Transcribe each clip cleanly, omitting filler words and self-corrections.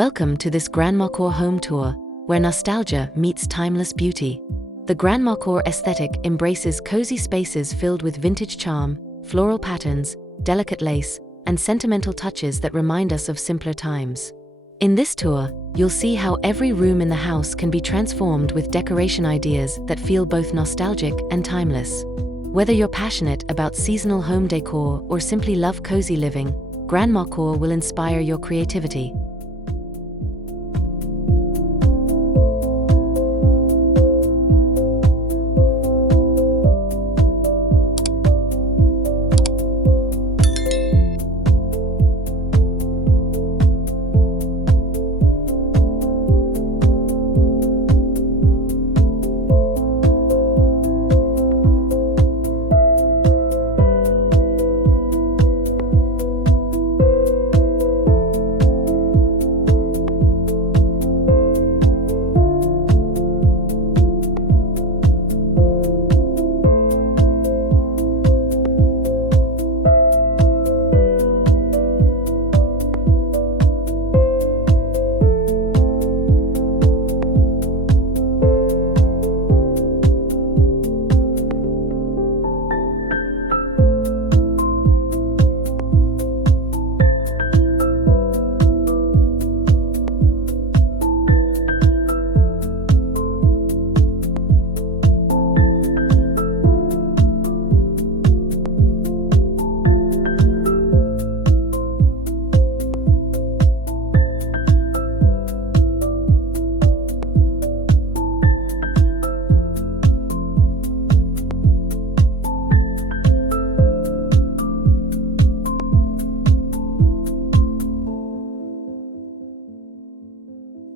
Welcome to this Grandmacore Home Tour, where nostalgia meets timeless beauty. The Grandmacore aesthetic embraces cozy spaces filled with vintage charm, floral patterns, delicate lace, and sentimental touches that remind us of simpler times. In this tour, you'll see how every room in the house can be transformed with decoration ideas that feel both nostalgic and timeless. Whether you're passionate about seasonal home decor or simply love cozy living, Grandmacore will inspire your creativity.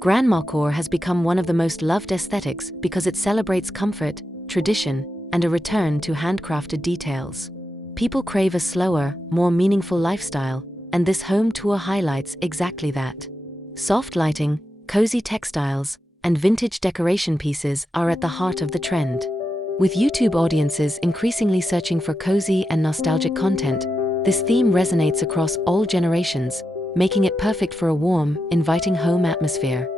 Grandmacore has become one of the most loved aesthetics because it celebrates comfort, tradition, and a return to handcrafted details. People crave a slower, more meaningful lifestyle, and this home tour highlights exactly that. Soft lighting, cozy textiles, and vintage decoration pieces are at the heart of the trend. With YouTube audiences increasingly searching for cozy and nostalgic content, this theme resonates across all generations, making it perfect for a warm, inviting home atmosphere.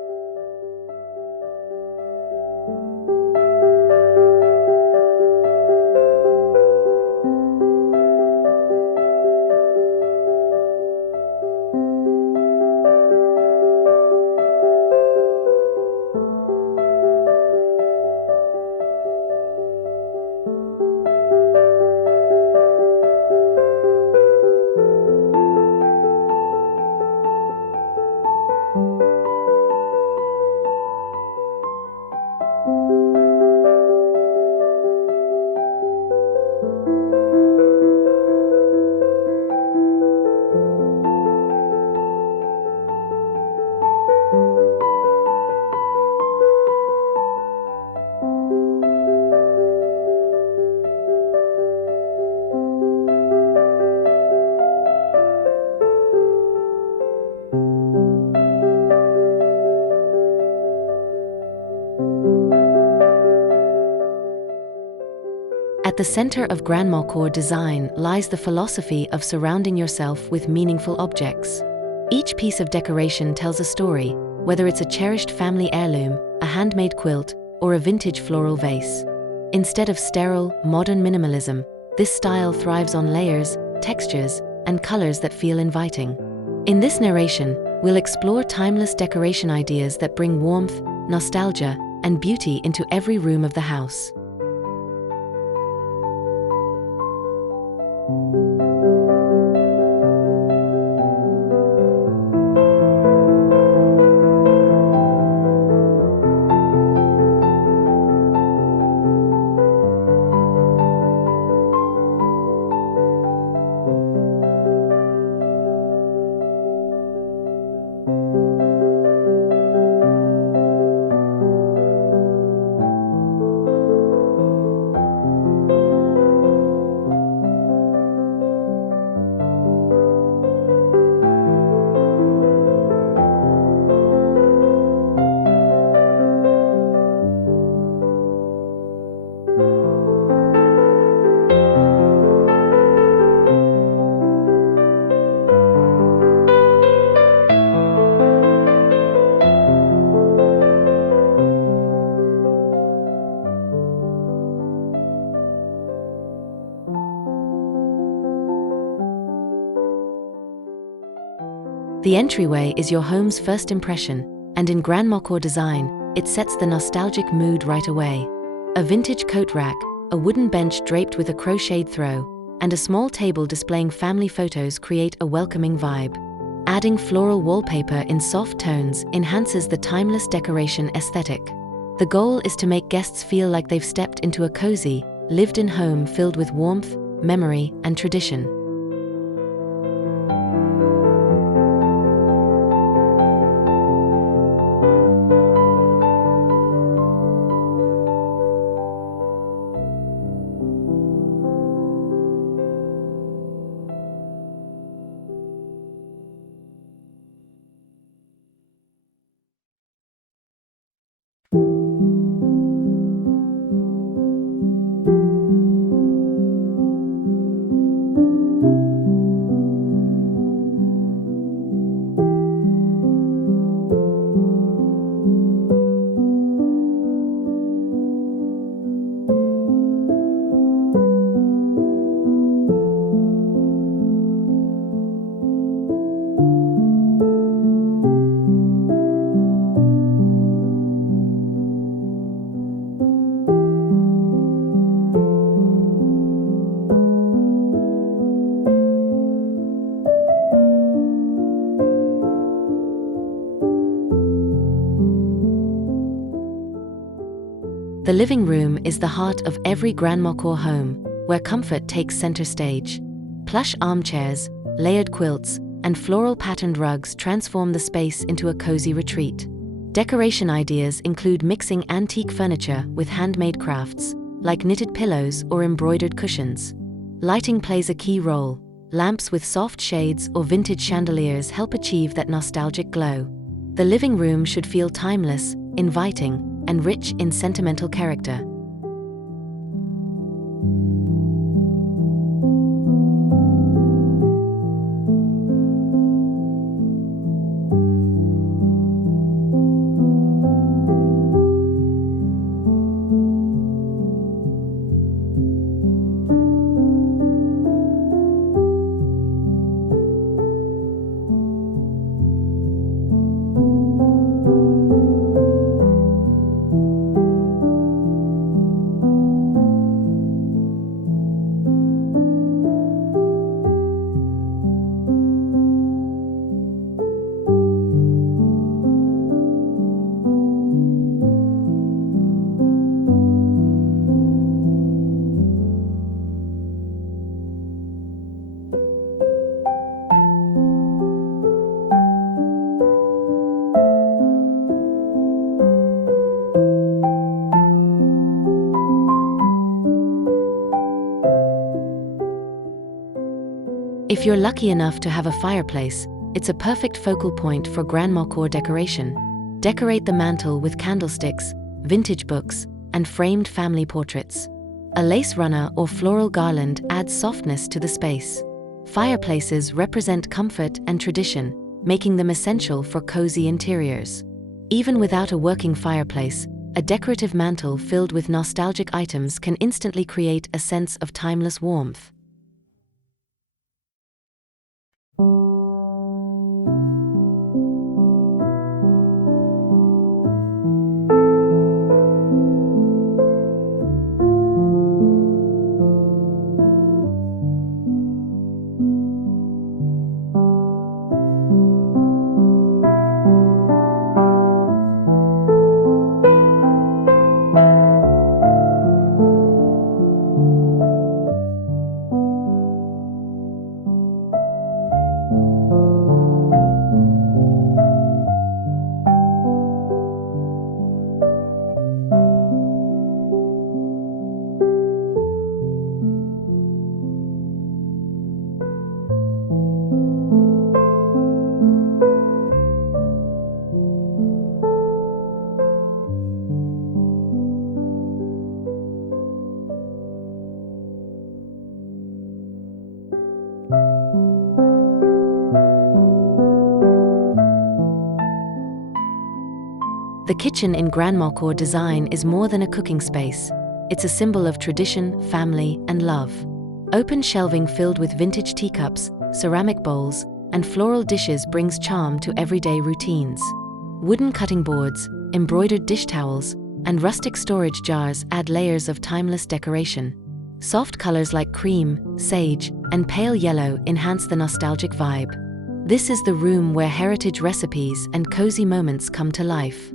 At the center of Grandmacore design lies the philosophy of surrounding yourself with meaningful objects. Each piece of decoration tells a story, whether it's a cherished family heirloom, a handmade quilt, or a vintage floral vase. Instead of sterile, modern minimalism, this style thrives on layers, textures, and colors that feel inviting. In this narration, we'll explore timeless decoration ideas that bring warmth, nostalgia, and beauty into every room of the house. The entryway is your home's first impression, and in Grandmacore design, it sets the nostalgic mood right away. A vintage coat rack, a wooden bench draped with a crocheted throw, and a small table displaying family photos create a welcoming vibe. Adding floral wallpaper in soft tones enhances the timeless decoration aesthetic. The goal is to make guests feel like they've stepped into a cozy, lived-in home filled with warmth, memory, and tradition. The living room is the heart of every Grandmacore home, where comfort takes center stage. Plush armchairs, layered quilts, and floral patterned rugs transform the space into a cozy retreat. Decoration ideas include mixing antique furniture with handmade crafts, like knitted pillows or embroidered cushions. Lighting plays a key role. Lamps with soft shades or vintage chandeliers help achieve that nostalgic glow. The living room should feel timeless, inviting, and rich in sentimental character. If you're lucky enough to have a fireplace, it's a perfect focal point for Grandmacore decoration. Decorate the mantel with candlesticks, vintage books, and framed family portraits. A lace runner or floral garland adds softness to the space. Fireplaces represent comfort and tradition, making them essential for cozy interiors. Even without a working fireplace, a decorative mantel filled with nostalgic items can instantly create a sense of timeless warmth. The kitchen in Grandmacore design is more than a cooking space. It's a symbol of tradition, family, and love. Open shelving filled with vintage teacups, ceramic bowls, and floral dishes brings charm to everyday routines. Wooden cutting boards, embroidered dish towels, and rustic storage jars add layers of timeless decoration. Soft colors like cream, sage, and pale yellow enhance the nostalgic vibe. This is the room where heritage recipes and cozy moments come to life.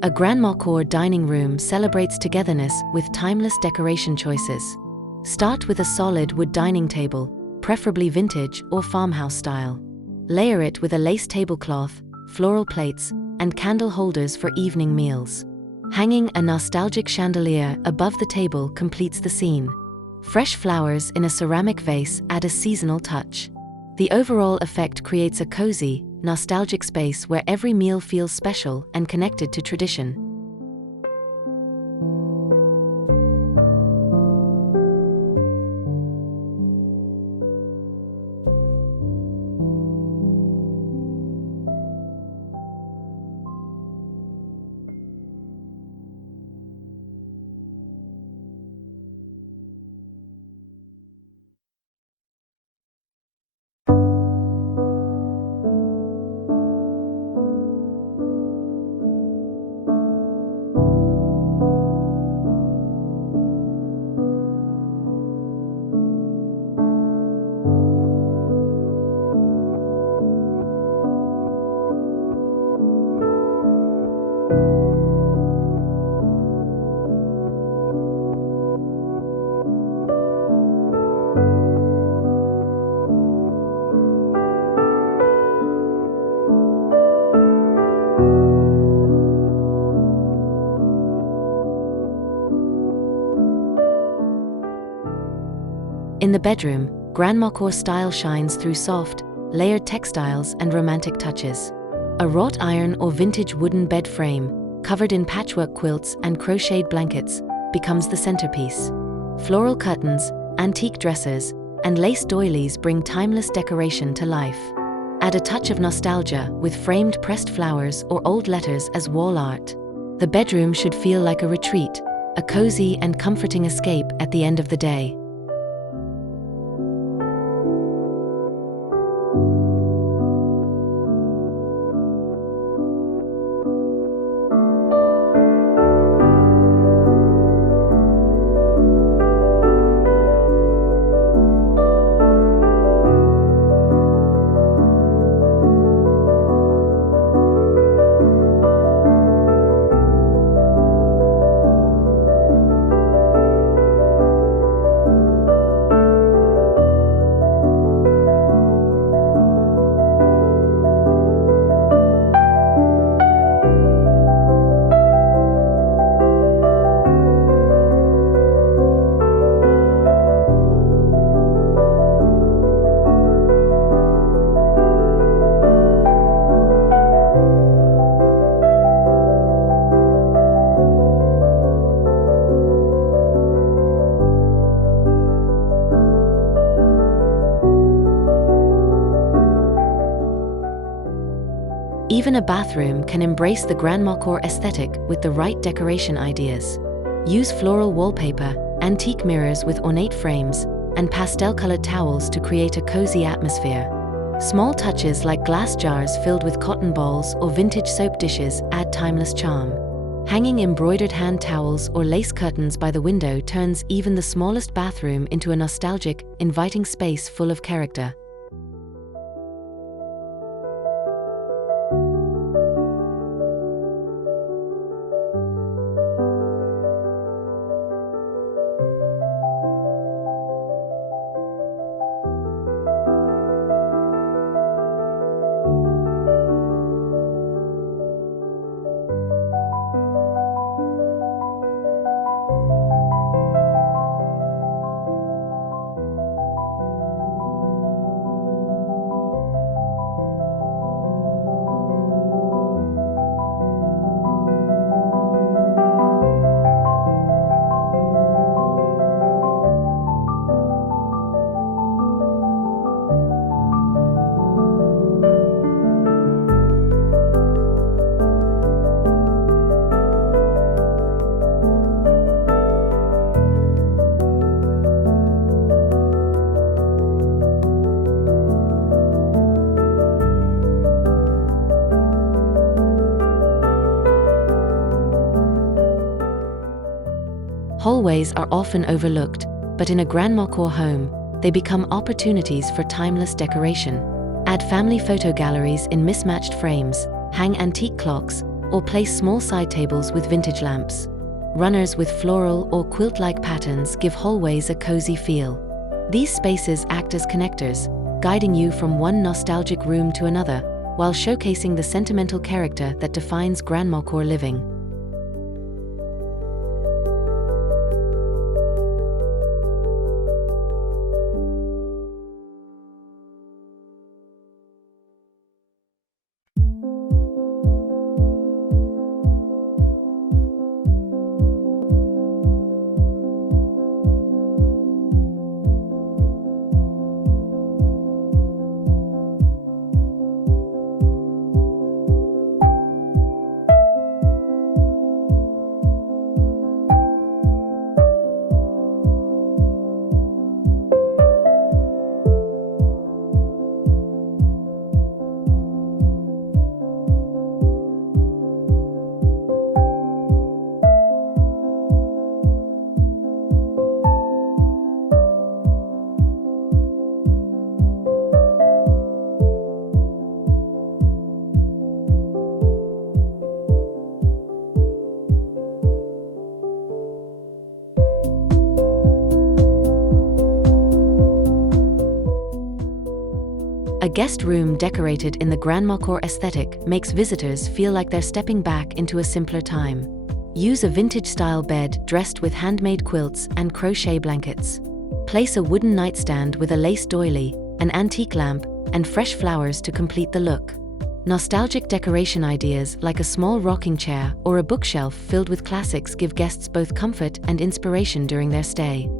A Grandmacore dining room celebrates togetherness with timeless decoration choices. Start with a solid wood dining table, preferably vintage or farmhouse style. Layer it with a lace tablecloth, floral plates, and candle holders for evening meals. Hanging a nostalgic chandelier above the table completes the scene. Fresh flowers in a ceramic vase add a seasonal touch. The overall effect creates a cozy, nostalgic space where every meal feels special and connected to tradition. In the bedroom, Grandmacore style shines through soft, layered textiles and romantic touches. A wrought iron or vintage wooden bed frame, covered in patchwork quilts and crocheted blankets, becomes the centerpiece. Floral curtains, antique dressers, and lace doilies bring timeless decoration to life. Add a touch of nostalgia with framed pressed flowers or old letters as wall art. The bedroom should feel like a retreat, a cozy and comforting escape at the end of the day. Even a bathroom can embrace the Grandmacore aesthetic with the right decoration ideas. Use floral wallpaper, antique mirrors with ornate frames, and pastel-colored towels to create a cozy atmosphere. Small touches like glass jars filled with cotton balls or vintage soap dishes add timeless charm. Hanging embroidered hand towels or lace curtains by the window turns even the smallest bathroom into a nostalgic, inviting space full of character. Hallways are often overlooked, but in a Grandmacore home, they become opportunities for timeless decoration. Add family photo galleries in mismatched frames, hang antique clocks, or place small side tables with vintage lamps. Runners with floral or quilt-like patterns give hallways a cozy feel. These spaces act as connectors, guiding you from one nostalgic room to another, while showcasing the sentimental character that defines Grandmacore living. A guest room decorated in the Grandmacore aesthetic makes visitors feel like they're stepping back into a simpler time. Use a vintage-style bed dressed with handmade quilts and crochet blankets. Place a wooden nightstand with a lace doily, an antique lamp, and fresh flowers to complete the look. Nostalgic decoration ideas like a small rocking chair or a bookshelf filled with classics give guests both comfort and inspiration during their stay.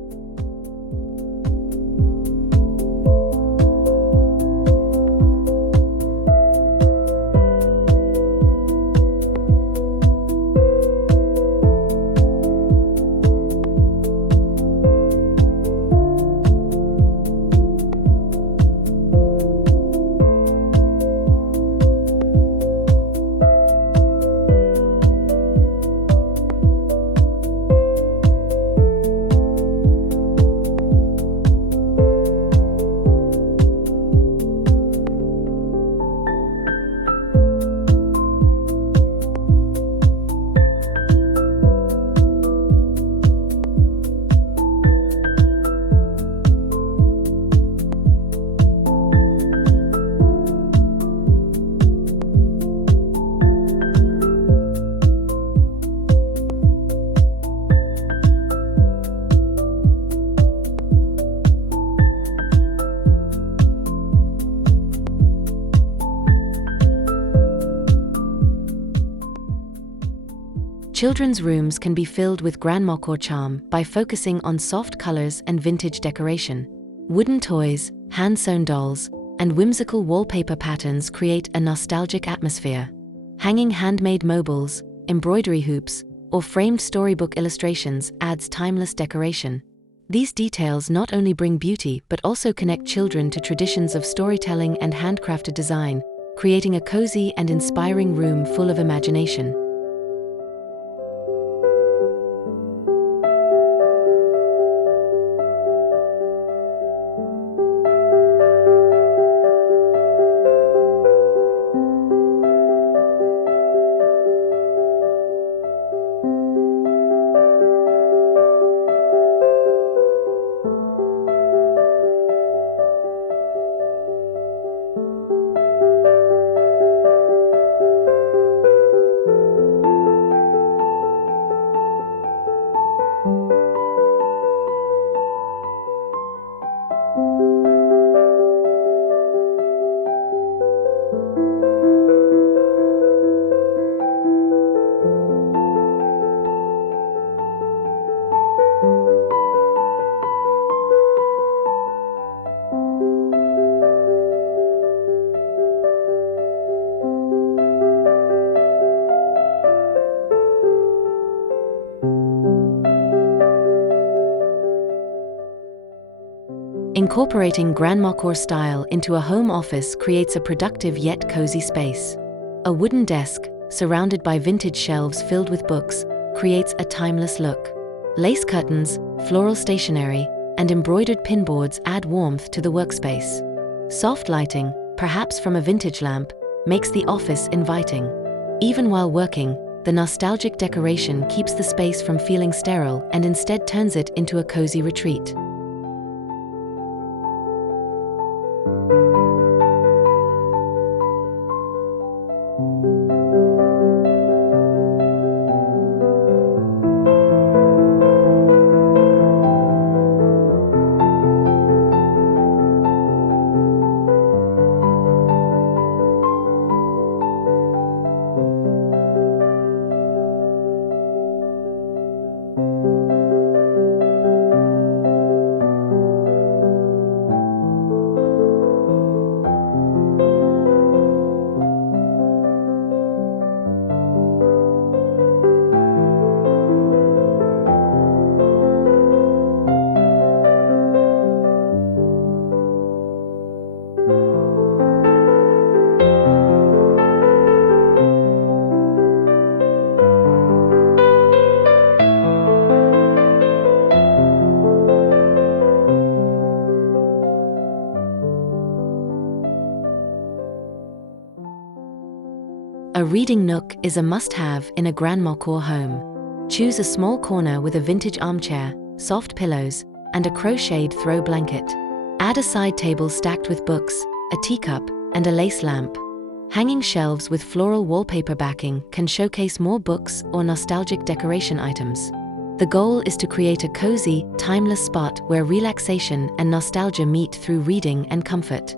Children's rooms can be filled with Grandmacore charm by focusing on soft colors and vintage decoration. Wooden toys, hand-sewn dolls, and whimsical wallpaper patterns create a nostalgic atmosphere. Hanging handmade mobiles, embroidery hoops, or framed storybook illustrations adds timeless decoration. These details not only bring beauty but also connect children to traditions of storytelling and handcrafted design, creating a cozy and inspiring room full of imagination. Incorporating Grandmacore style into a home office creates a productive yet cozy space. A wooden desk, surrounded by vintage shelves filled with books, creates a timeless look. Lace curtains, floral stationery, and embroidered pinboards add warmth to the workspace. Soft lighting, perhaps from a vintage lamp, makes the office inviting. Even while working, the nostalgic decoration keeps the space from feeling sterile and instead turns it into a cozy retreat. A reading nook is a must-have in a Grandmacore home. Choose a small corner with a vintage armchair, soft pillows, and a crocheted throw blanket. Add a side table stacked with books, a teacup, and a lace lamp. Hanging shelves with floral wallpaper backing can showcase more books or nostalgic decoration items. The goal is to create a cozy, timeless spot where relaxation and nostalgia meet through reading and comfort.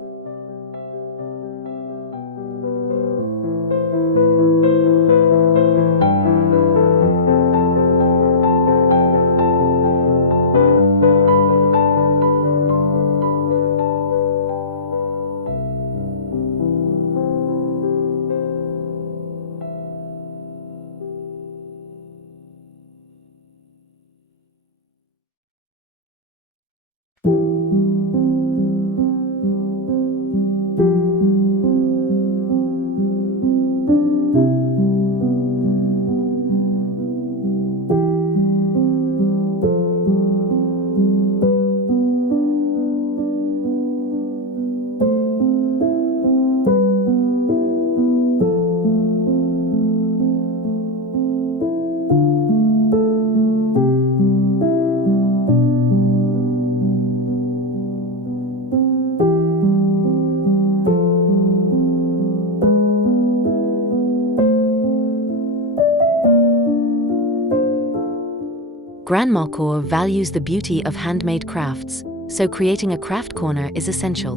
Grandmacore values the beauty of handmade crafts, so creating a craft corner is essential.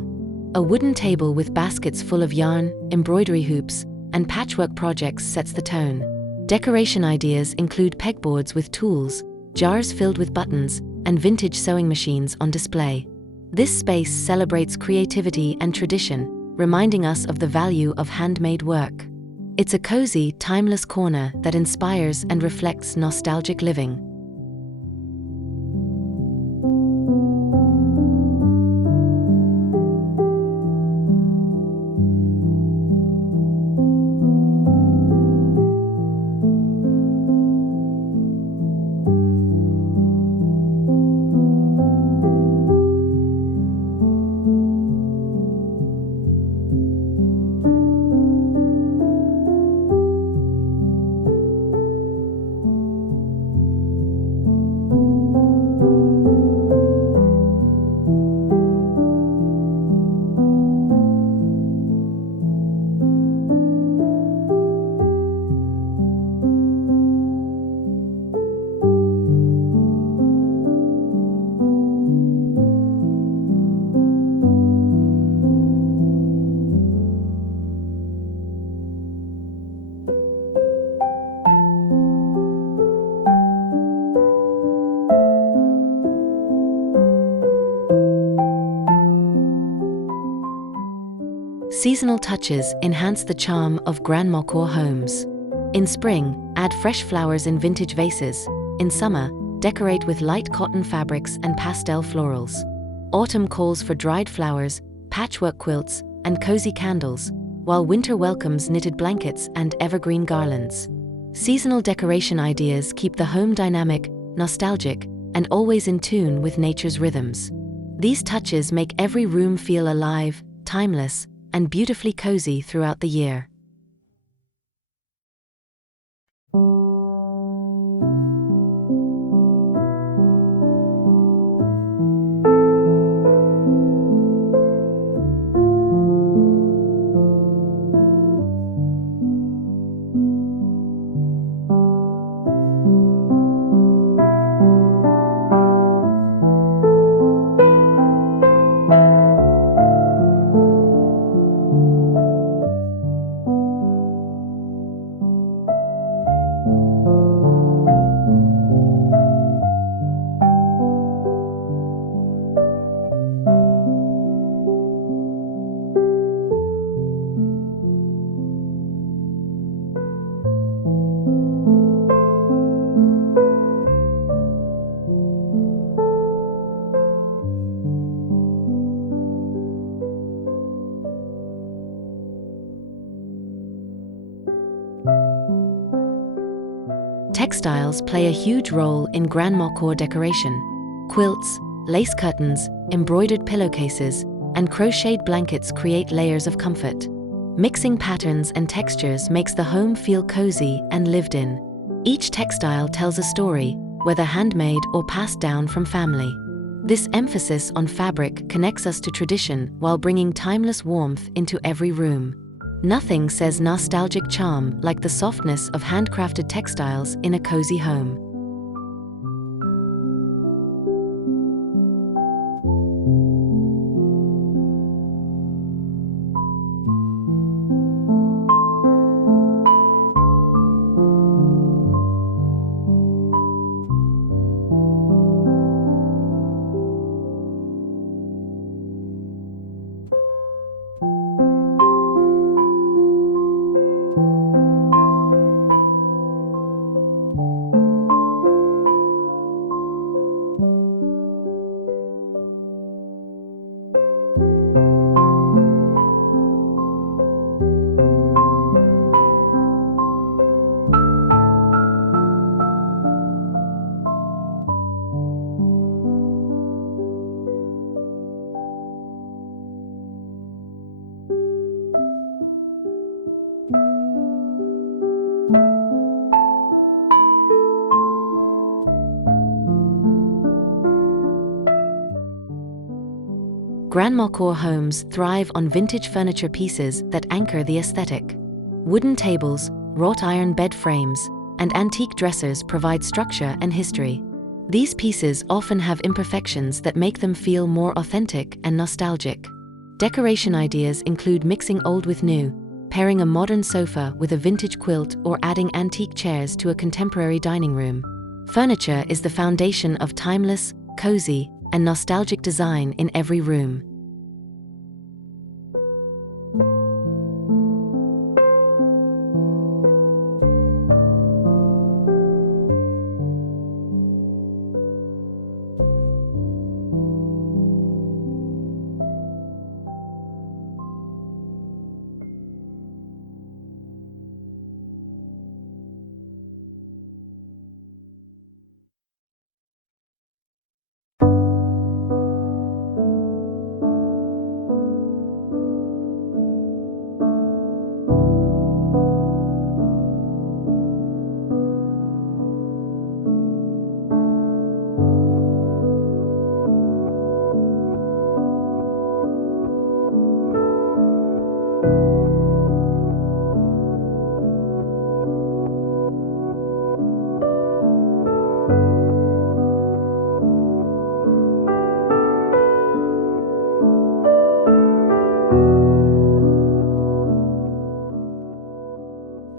A wooden table with baskets full of yarn, embroidery hoops, and patchwork projects sets the tone. Decoration ideas include pegboards with tools, jars filled with buttons, and vintage sewing machines on display. This space celebrates creativity and tradition, reminding us of the value of handmade work. It's a cozy, timeless corner that inspires and reflects nostalgic living. Seasonal touches enhance the charm of Grandmacore homes. In spring, add fresh flowers in vintage vases. In summer, decorate with light cotton fabrics and pastel florals. Autumn calls for dried flowers, patchwork quilts, and cozy candles, while winter welcomes knitted blankets and evergreen garlands. Seasonal decoration ideas keep the home dynamic, nostalgic, and always in tune with nature's rhythms. These touches make every room feel alive, timeless, and beautifully cozy throughout the year. Textiles play a huge role in Grandmacore decoration. Quilts, lace curtains, embroidered pillowcases, and crocheted blankets create layers of comfort. Mixing patterns and textures makes the home feel cozy and lived in. Each textile tells a story, whether handmade or passed down from family. This emphasis on fabric connects us to tradition while bringing timeless warmth into every room. Nothing says nostalgic charm like the softness of handcrafted textiles in a cozy home. Grandmacore homes thrive on vintage furniture pieces that anchor the aesthetic. Wooden tables, wrought iron bed frames, and antique dressers provide structure and history. These pieces often have imperfections that make them feel more authentic and nostalgic. Decoration ideas include mixing old with new, pairing a modern sofa with a vintage quilt, or adding antique chairs to a contemporary dining room. Furniture is the foundation of timeless, cozy, and nostalgic design in every room.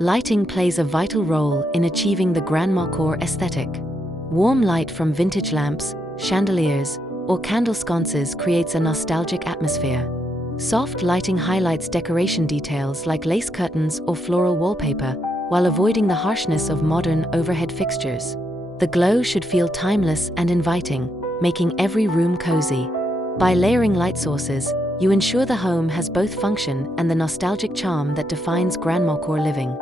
Lighting plays a vital role in achieving the Grandmacore aesthetic. Warm light from vintage lamps, chandeliers, or candle sconces creates a nostalgic atmosphere. Soft lighting highlights decoration details like lace curtains or floral wallpaper, while avoiding the harshness of modern overhead fixtures. The glow should feel timeless and inviting, making every room cozy. By layering light sources, you ensure the home has both function and the nostalgic charm that defines Grandmacore living.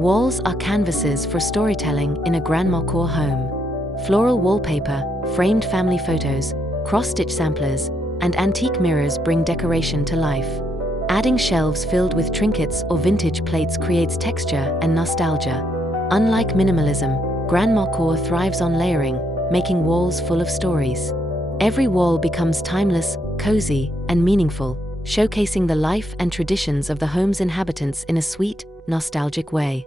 Walls are canvases for storytelling in a Grandmacore home. Floral wallpaper, framed family photos, cross-stitch samplers, and antique mirrors bring decoration to life. Adding shelves filled with trinkets or vintage plates creates texture and nostalgia. Unlike minimalism, Grandmacore thrives on layering, making walls full of stories. Every wall becomes timeless, cozy, and meaningful, showcasing the life and traditions of the home's inhabitants in a sweet, nostalgic way.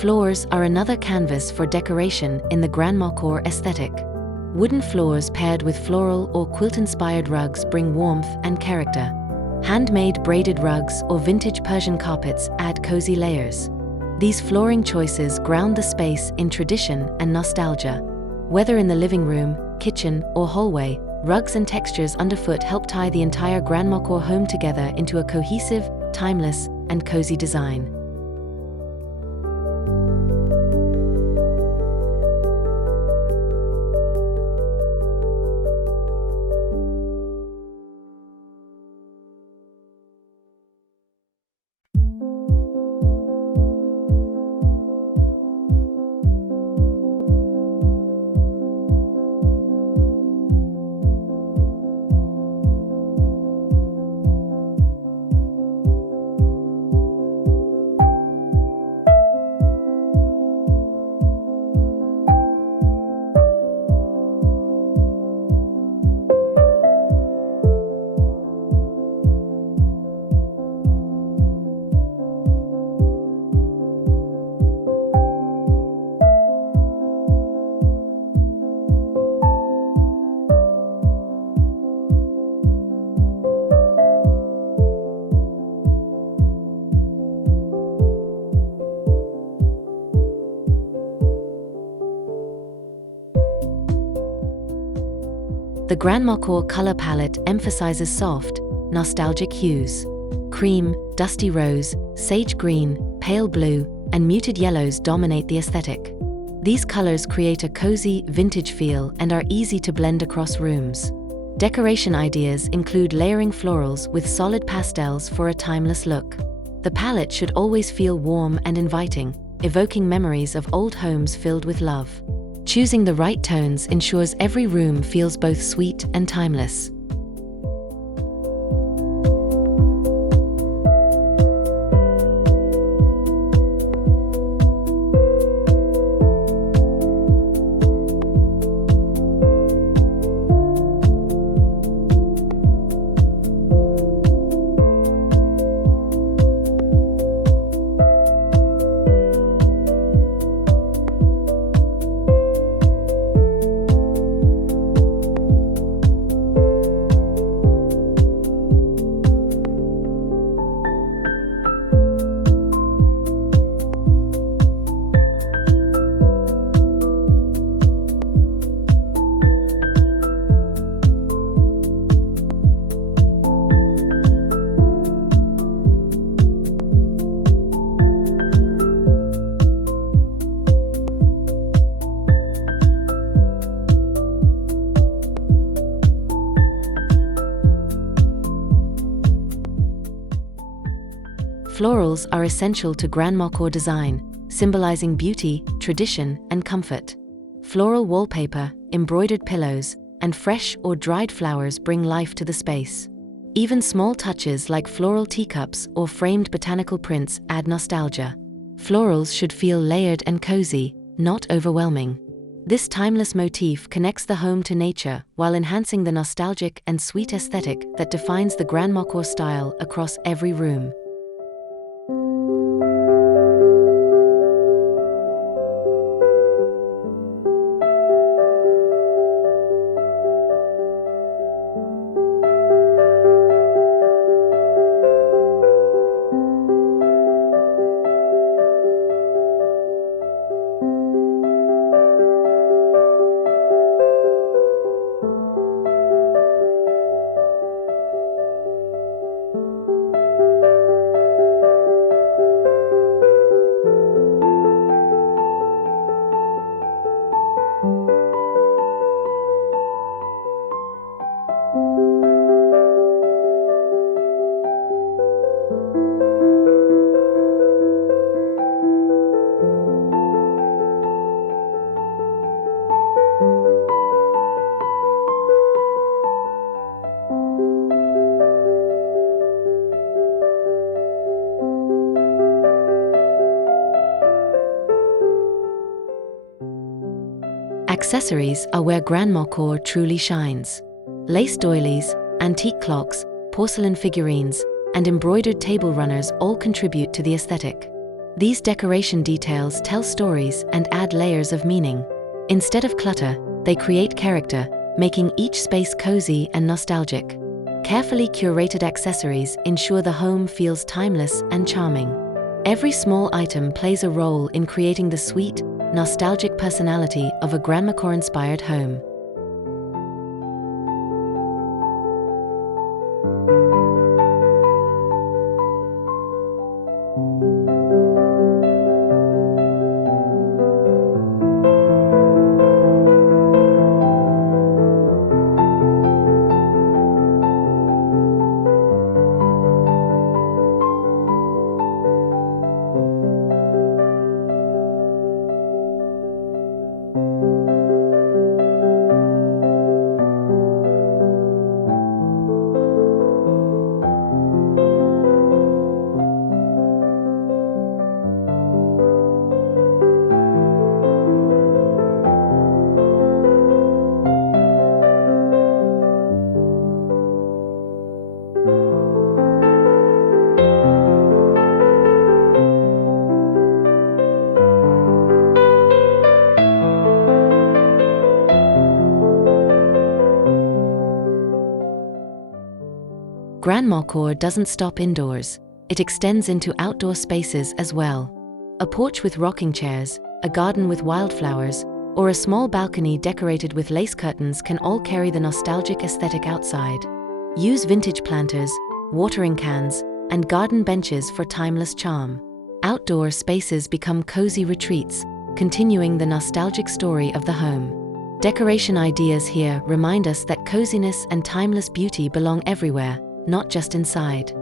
Floors are another canvas for decoration in the Grandmacore aesthetic. Wooden floors paired with floral or quilt-inspired rugs bring warmth and character. Handmade braided rugs or vintage Persian carpets add cozy layers. These flooring choices ground the space in tradition and nostalgia. Whether in the living room, kitchen, or hallway, rugs and textures underfoot help tie the entire Grandmacore home together into a cohesive, timeless, and cozy design. The Grandmacore color palette emphasizes soft, nostalgic hues. Cream, dusty rose, sage green, pale blue, and muted yellows dominate the aesthetic. These colors create a cozy, vintage feel and are easy to blend across rooms. Decoration ideas include layering florals with solid pastels for a timeless look. The palette should always feel warm and inviting, evoking memories of old homes filled with love. Choosing the right tones ensures every room feels both sweet and timeless. Florals are essential to Grandmacore design, symbolizing beauty, tradition, and comfort. Floral wallpaper, embroidered pillows, and fresh or dried flowers bring life to the space. Even small touches like floral teacups or framed botanical prints add nostalgia. Florals should feel layered and cozy, not overwhelming. This timeless motif connects the home to nature while enhancing the nostalgic and sweet aesthetic that defines the Grandmacore style across every room. Accessories are where Grandmacore truly shines. Lace doilies, antique clocks, porcelain figurines, and embroidered table runners all contribute to the aesthetic. These decoration details tell stories and add layers of meaning. Instead of clutter, they create character, making each space cozy and nostalgic. Carefully curated accessories ensure the home feels timeless and charming. Every small item plays a role in creating the sweet, nostalgic personality of a Grandmacore-inspired home. Grandmacore doesn't stop indoors, it extends into outdoor spaces as well. A porch with rocking chairs, a garden with wildflowers, or a small balcony decorated with lace curtains can all carry the nostalgic aesthetic outside. Use vintage planters, watering cans, and garden benches for timeless charm. Outdoor spaces become cozy retreats, continuing the nostalgic story of the home. Decoration ideas here remind us that coziness and timeless beauty belong everywhere, not just inside.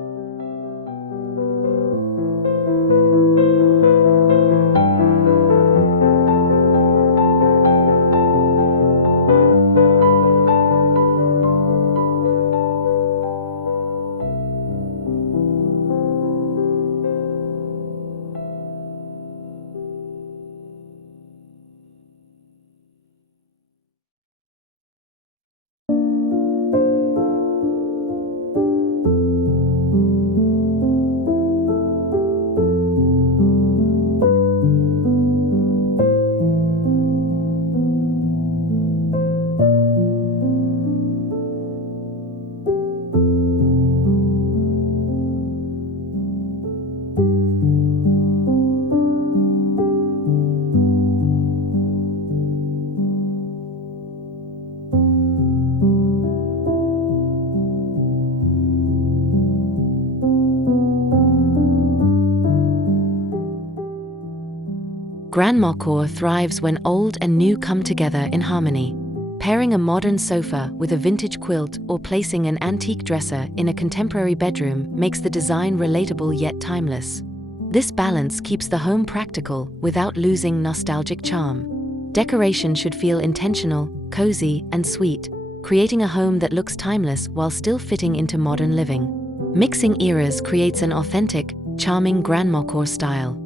Grandmacore thrives when old and new come together in harmony. Pairing a modern sofa with a vintage quilt or placing an antique dresser in a contemporary bedroom makes the design relatable yet timeless. This balance keeps the home practical without losing nostalgic charm. Decoration should feel intentional, cozy, and sweet, creating a home that looks timeless while still fitting into modern living. Mixing eras creates an authentic, charming Grandmacore style.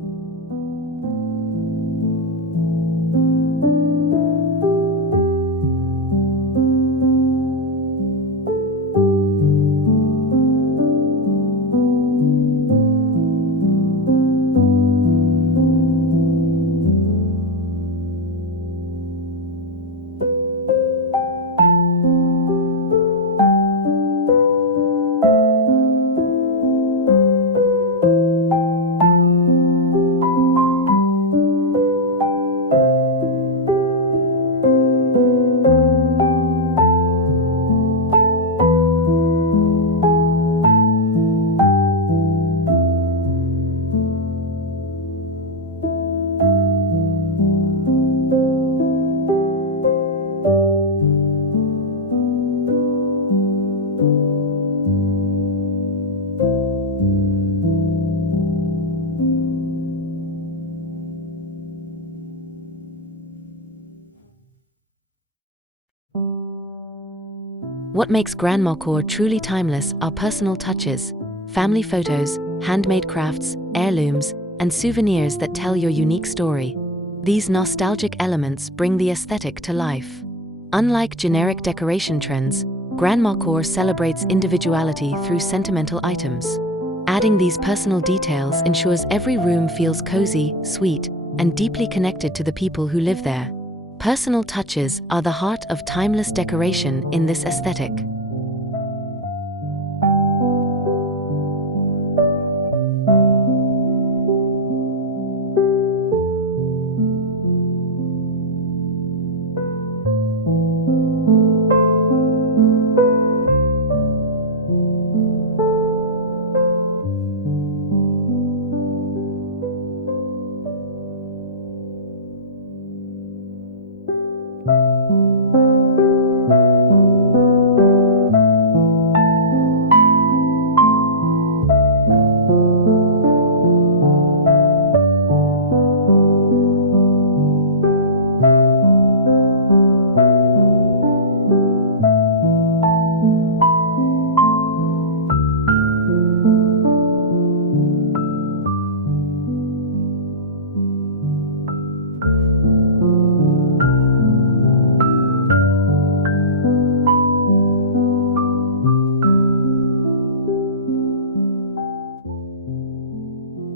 What makes Grandmacore truly timeless are personal touches, family photos, handmade crafts, heirlooms, and souvenirs that tell your unique story. These nostalgic elements bring the aesthetic to life. Unlike generic decoration trends, Grandmacore celebrates individuality through sentimental items. Adding these personal details ensures every room feels cozy, sweet, and deeply connected to the people who live there. Personal touches are the heart of timeless decoration in this aesthetic.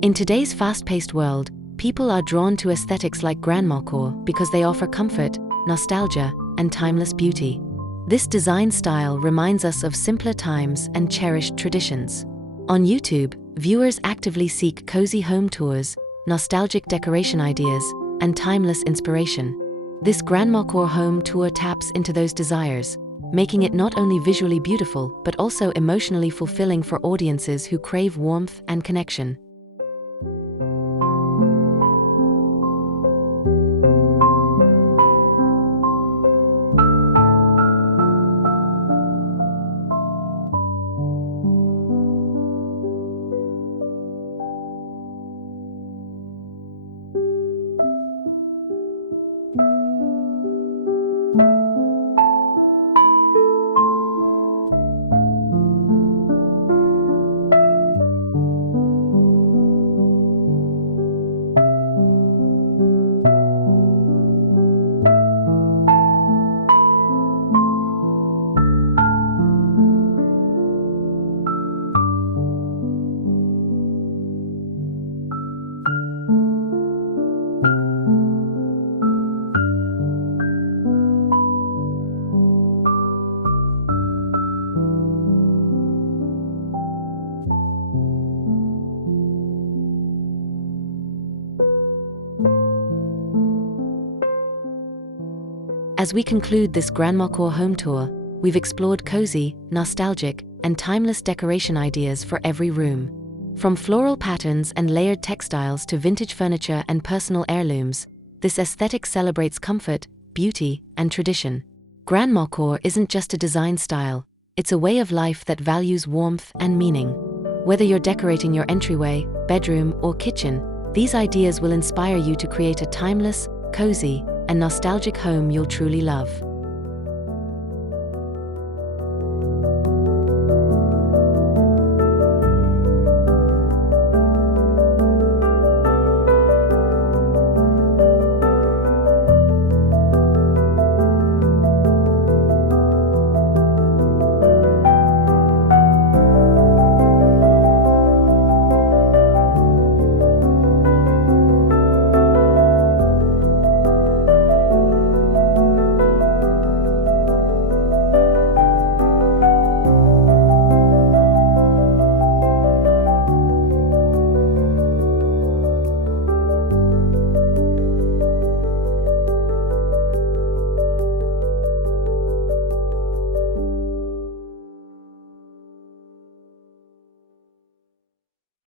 In today's fast-paced world, people are drawn to aesthetics like Grandmacore because they offer comfort, nostalgia, and timeless beauty. This design style reminds us of simpler times and cherished traditions. On YouTube, viewers actively seek cozy home tours, nostalgic decoration ideas, and timeless inspiration. This Grandmacore Home Tour taps into those desires, making it not only visually beautiful but also emotionally fulfilling for audiences who crave warmth and connection. As we conclude this Grandmacore home tour, we've explored cozy, nostalgic, and timeless decoration ideas for every room. From floral patterns and layered textiles to vintage furniture and personal heirlooms, this aesthetic celebrates comfort, beauty, and tradition. Grandmacore isn't just a design style, it's a way of life that values warmth and meaning. Whether you're decorating your entryway, bedroom, or kitchen, these ideas will inspire you to create a timeless, cozy, and nostalgic home you'll truly love.